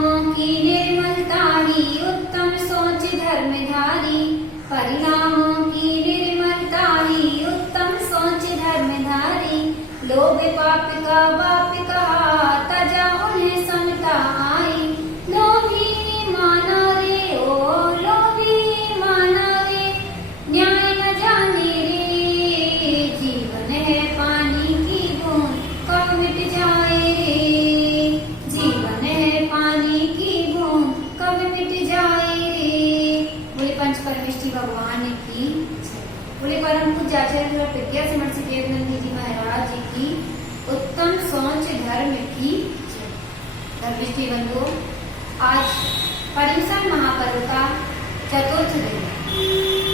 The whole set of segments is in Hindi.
परिणामों की निर्मलता ही उत्तम सोच धर्मधारी। परिणामों की निर्मलता ही उत्तम सोच धर्मधारी। लोभ पाप का बाप कहा तजा उन्हें समता आई। लोभी माना रे ओ लोभी माना रे, न्याय न जाने रे। जीवन है पानी की बूंद कब मिट जाए रे। जीवन है पानी की बूंद कब मिट जाए रे। बोले पंच परमेष्ठी भगवान की जय। बोले परम पूज्य आचार्य प्रज्ञा सिमर से देवनंदी जी महाराज जी की उत्तम सोच धर्म की जय। धर्मिष्ठी बंधुओं, आज पर्युषण महापर्व का चतुर्थ दिन,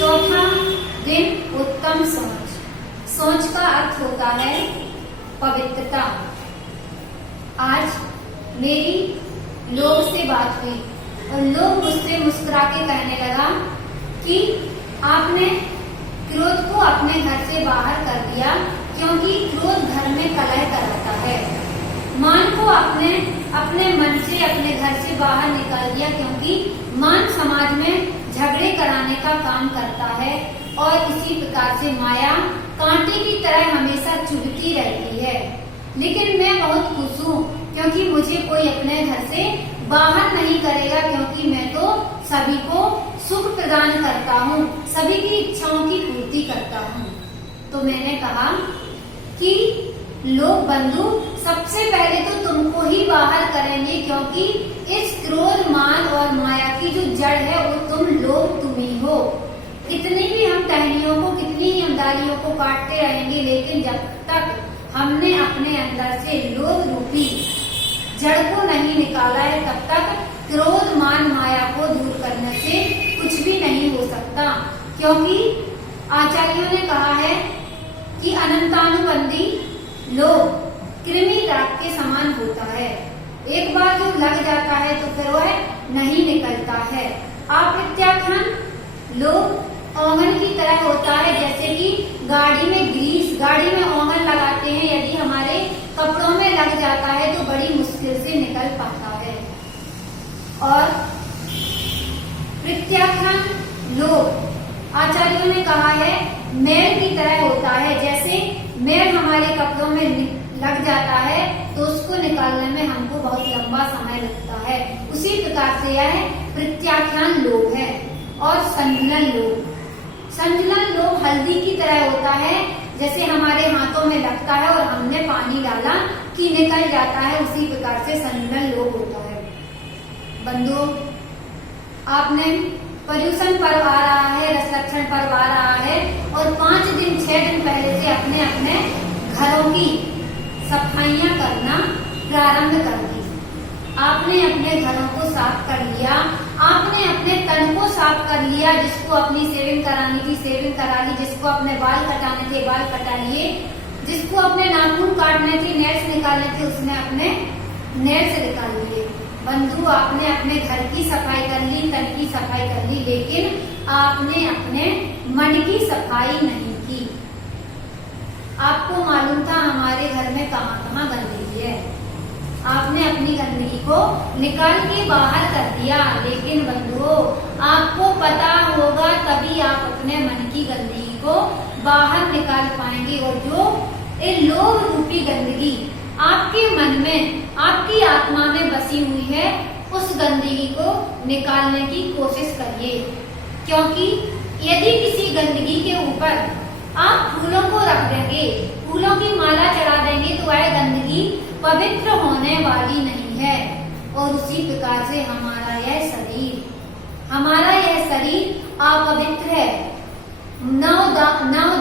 चौथा दिन उत्तम सोच। सोच का अर्थ होता है पवित्रता। आज मेरी लोग से बात हुई और लोग मुझसे मुस्कुरा के कहने लगा कि आपने क्रोध को अपने घर से बाहर कर दिया, क्योंकि क्रोध घर में कलह कराता है। मान को अपने मन से अपने घर से बाहर निकाल दिया, क्योंकि मान समाज में झगड़े कराने का काम करता है। और इसी प्रकार से माया कांटे की तरह हमेशा चुभती रहती है। लेकिन मैं बहुत खुश हूँ, क्योंकि मुझे कोई अपने घर से बाहर नहीं करेगा, क्योंकि मैं तो सभी को सुख प्रदान करता हूँ, सभी की इच्छाओं की पूर्ति करता हूँ। तो मैंने कहा कि लोग बंधु सबसे पहले तो तुमको ही बाहर करेंगे, क्योंकि इस क्रोध मान और माया की जो जड़ है वो तुम लोग तुम ही हो। कितनी भी हम टहनियों को, कितनी ही हम डालियों को काटते रहेंगे, लेकिन जब तक हमने अपने अंदर से लोभ रूपी जड़ को नहीं निकाला है, तब तक क्रोध मान माया को दूर करने से कुछ भी नहीं हो सकता। क्योंकि आचार्यों ने कहा है कि अनंतानुबंधी लोभ कृमि राग के समान होता है। एक बार जो लग जाता है तो फिर वह नहीं निकलता है। अप्रत्याख्यान लोभ औंगन की तरह होता है, जैसे कि गाड़ी में ग्रीस, गाड़ी में औंगन लगाते हैं, यदि हमारे कपड़ों में लग जाता है तो बड़ी मुश्किल से निकल पाता है। और प्रत्याख्यान लोभ आचार्यों ने कहा है मैल की तरह होता है। जैसे मैल हमारे कपड़ों में लग जाता है तो उसको निकालने में हमको बहुत लंबा समय लगता है, उसी प्रकार से यह प्रत्याख्यान लोभ है। और संजुलन लोभ, संजुलन लोभ हल्दी की तरह होता है, जैसे हमारे हाथों में लगता है और हमने पानी डाला कि निकल जाता है, उसी प्रकार से संजुलन लोभ होता है। बंधुओं, आपने पर्युषण पर्व आ रहा है, रसलक्षण पर्व आ रहा है, और 5 दिन 6 दिन पहले से अपने अपने घरों की सफाइयां करना प्रारंभ कर दी। आपने अपने घरों को साफ कर लिया, आपने अपने तन को साफ कर लिया, जिसको अपनी सेविंग करानी थी सेविंग करा ली, जिसको अपने बाल कटाने थे बाल कटा लिए, जिसको अपने नाखून काटने थे, नेल्स निकालने थे, उसने अपने नेल्स निकाल लिए। बंधु, आपने अपने घर की सफाई कर ली, तन की सफाई कर ली, लेकिन आपने अपने मन की सफाई नहीं की। आपको मालूम था हमारे घर में कहाँ कहाँ गंदगी है, आपने अपनी गंदगी को निकाल के बाहर कर दिया। लेकिन बंधुओं, आपको पता होगा तभी आप अपने मन की गंदगी को बाहर निकाल पाएंगे। और जो ये लोभ रूपी गंदगी आपके मन में, आपकी आत्मा में बसी हुई है, उस गंदगी को निकालने की कोशिश करिए। क्योंकि यदि किसी गंदगी के ऊपर आप फूलों को रख देंगे, फूलों की माला चढ़ा देंगे, तो वह गंदगी पवित्र होने वाली नहीं है। और उसी प्रकार से हमारा यह शरीर अपवित्र है। नव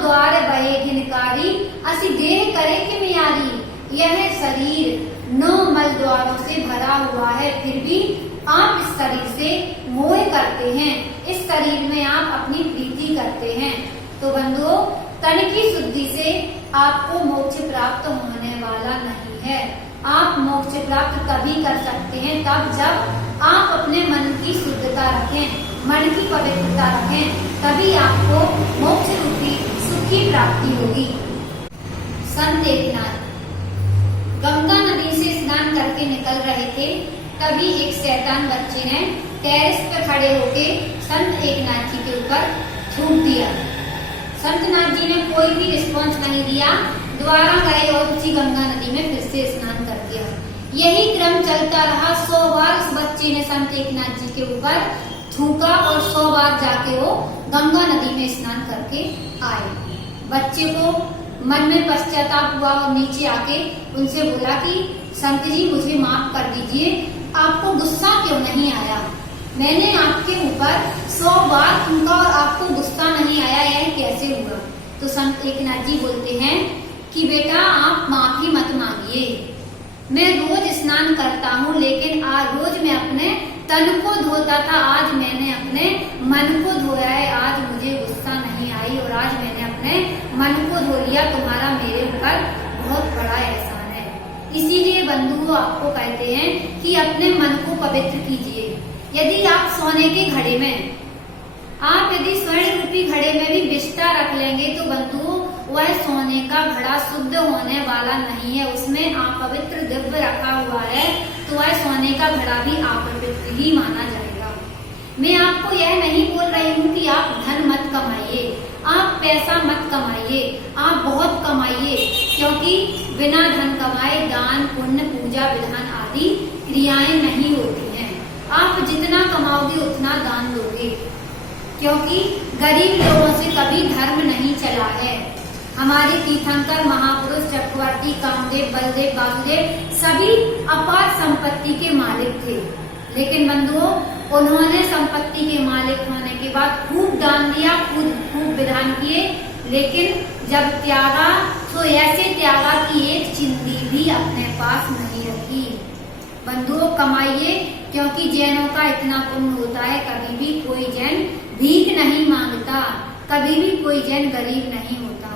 द्वार बहे घिनकारी, असी देह करे कि मियारी। यह शरीर 9 मल द्वारों से भरा हुआ है, फिर भी आप इस शरीर से मोह करते हैं, इस शरीर में आप अपनी प्रीति करते हैं। तो बंधुओं, तन की शुद्धि से आपको मोक्ष प्राप्त होने वाला नहीं है। आप मोक्ष प्राप्त तभी कर सकते हैं तब जब आप अपने मन की शुद्धता रखें, मन की पवित्रता रखें, तभी आपको मोक्ष रूपी सुख की प्राप्ति होगी। संत एकनाथ गंगा नदी से स्नान करके निकल रहे थे तभी एक शैतान बच्चे ने टेरेस पर खड़े होके संत एकनाथ जी के ऊपर थूक दिया। संत नाथ जी ने कोई भी रिस्पॉन्स नहीं दिया, दोबारा गए और उसी गंगा नदी में फिर से स्नान कर दिया। यही क्रम चलता रहा। 100 बार उस बच्चे ने संत एकनाथ जी के ऊपर थूका और 100 बार जाके वो गंगा नदी में स्नान करके आए। बच्चे को मन में पश्चाताप हुआ और नीचे आके उनसे बोला कि संत जी मुझे माफ कर दीजिए, आपको गुस्सा क्यों नहीं आया? मैंने आपके ऊपर 100 बार थूका और आपको गुस्सा नहीं आया, यह कैसे हुआ? तो संत एकनाथ जी बोलते हैं कि बेटा आप माफी मत मांगिए, मैं रोज स्नान करता हूँ, लेकिन आज रोज मैं अपने तन को धोता था, आज मैंने अपने मन को धोया है। आज मुझे गुस्सा नहीं आई और आज मैंने अपने मन को धो लिया। तुम्हारा मेरे ऊपर बहुत बड़ा एहसान है। इसीलिए बंधुओं आपको कहते हैं कि अपने मन को पवित्र कीजिए। यदि आप सोने के घड़े में, आप यदि स्वर्ण रूपी घड़े में भी विष्ठा रख लेंगे तो बंधुओं वह सोने का घड़ा शुद्ध होने वाला नहीं है। उसमें अपवित्र द्रव्य रखा हुआ है तो वह सोने का घड़ा भी अपवित्र ही माना जाएगा। मैं आपको यह नहीं बोल रही हूँ कि आप धन मत कमाइए, आप पैसा मत कमाइए, आप बहुत कमाइए, क्योंकि बिना धन कमाए दान पुण्य पूजा विधान आदि क्रियाएं नहीं होती हैं। आप जितना कमाओगे उतना दान दोगे, क्योंकि गरीब लोगों से कभी धर्म नहीं चला है। हमारे तीर्थंकर महापुरुष चक्रवर्ती कामदेव बलदेव वासुदेव सभी अपार संपत्ति के मालिक थे, लेकिन बंधुओं उन्होंने संपत्ति के मालिक होने के बाद खूब दान दिया, खूब विधान किए, लेकिन जब त्यागा तो ऐसे त्यागा कि एक चिंदी भी अपने पास नहीं रखी। बंधुओं कमाइए, क्योंकि जैनों का इतना पुण्य होता है, कभी भी कोई जैन भीख नहीं मांगता, कभी भी कोई जैन गरीब नहीं होता,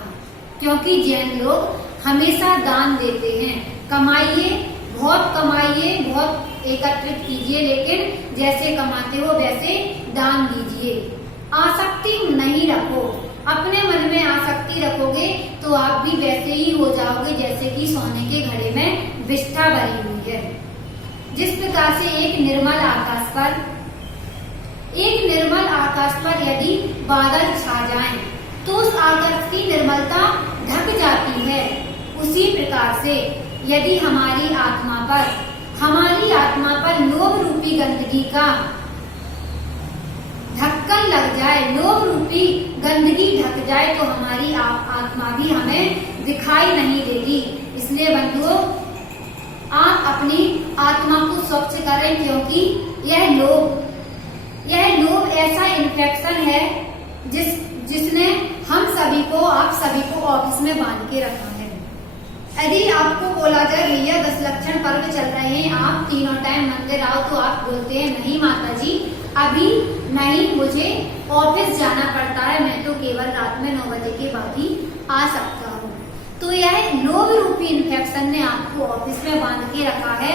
क्योंकि जैन लोग हमेशा दान देते हैं। कमाइए, बहुत कमाइए, बहुत एकत्रित कीजिए, लेकिन जैसे कमाते हो वैसे दान दीजिए। आसक्ति नहीं रखो, अपने मन में आसक्ति रखोगे तो आप भी वैसे ही हो जाओगे जैसे कि सोने के घड़े में विष्ठा भरी हुई है। जिस प्रकार से एक निर्मल आकाश पर यदि बादल छा जाएं, तो उस आकाश की निर्मलता ढक जाती है, उसी प्रकार से यदि हमारी आत्मा पर लोभ रूपी गंदगी का ढक्कन लग जाए, लोभ रूपी गंदगी ढक जाए, तो हमारी आत्मा भी हमें दिखाई नहीं देगी। इसलिए बंधुओं आप अपनी आत्मा को स्वच्छ करें, क्योंकि यह लोभ ऐसा इन्फेक्शन है जिसने आप सभी को ऑफिस में बांध के रखा है। यदि आपको बोला जाए भैया 10 लक्षण पर्व चल रहे हैं, आप तीनों टाइम मंदिर आओ, तो आप बोलते हैं नहीं माता जी अभी नहीं, मुझे ऑफिस जाना पड़ता है, मैं तो केवल रात में 9 बजे के बाद ही आ सकता हूँ। तो यह लोभ रूपी इन्फेक्शन ने आपको ऑफिस में बांध के रखा है।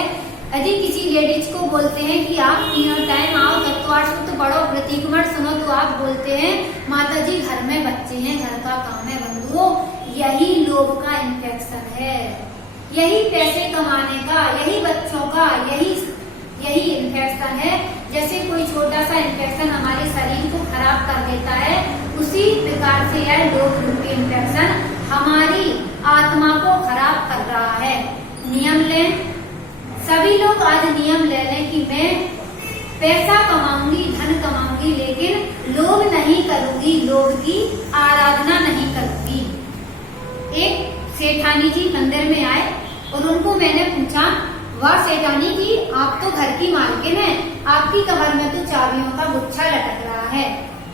यदि किसी लेडीज को बोलते हैं कि आप तीनों टाइम आओ, तत्वार सूत्र पढ़ो, प्रतीकमण सुनो, तो आप बोलते हैं माता जी घर में बच्चे हैं, घर का काम है। बंधुओं यही लोभ का इन्फेक्शन है, यही पैसे कमाने का, यही बच्चों का, यही इन्फेक्शन है। जैसे कोई छोटा सा इन्फेक्शन हमारे शरीर को खराब कर देता है, उसी प्रकार से यह लोभ रूपी इन्फेक्शन हमारी आत्मा को खराब कर रहा है। नियम लें, सभी लोग आज नियम ले लें कि मैं पैसा कमाऊंगी, धन कमाऊंगी, लेकिन लोभ नहीं करूंगी, लोभ की आराधना नहीं करूंगी। एक सेठानी जी मंदिर में आए और उनको मैंने पूछा, वाह सेठानी जी आप तो घर की मालकिन हैं, आपकी कमर में तो चाबियों का गुच्छा लटक रहा है।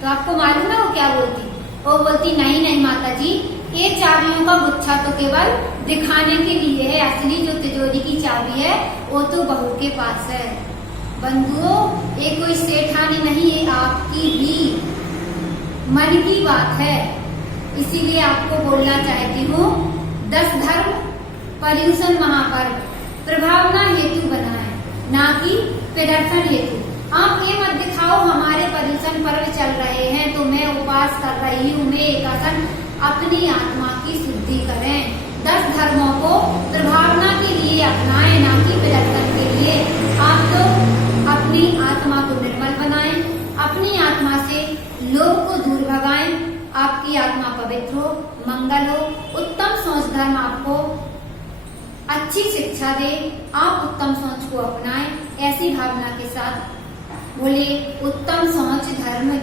तो आपको मालूम है वो क्या बोलती? वो बोलती नहीं माता जी, ये चाबियों का गुच्छा तो केवल दिखाने के लिए है, असली जो तिजोरी की चाबी है वो तो बहू के पास है। बंधुओं ये कोई सेठानी नहीं, ये आपकी भी मन की बात है। इसीलिए आपको बोलना चाहती हूँ 10 धर्म पर्यूषण महापर्व प्रभावना हेतु बनाए, ना कि प्रदर्शन हेतु। आप ये मत दिखाओ हमारे पर्यूषण पर्व चल रहे हैं तो मैं उपवास कर रही हूँ, मैं एकादश। अपनी आत्मा की शुद्धि करें, 10 धर्मों को प्रभावना के लिए अपनाएं, ना कि प्रदर्शन के लिए। आप लोग अपनी आत्मा को निर्मल बनाएं, अपनी आत्मा से लोभ को दूर भगाएं, आपकी आत्मा पवित्र हो, मंगल हो, उत्तम सोच धर्म आपको अच्छी शिक्षा दे, आप उत्तम सोच को अपनाएं। ऐसी भावना के साथ बोलिए उत्तम सोच धर्म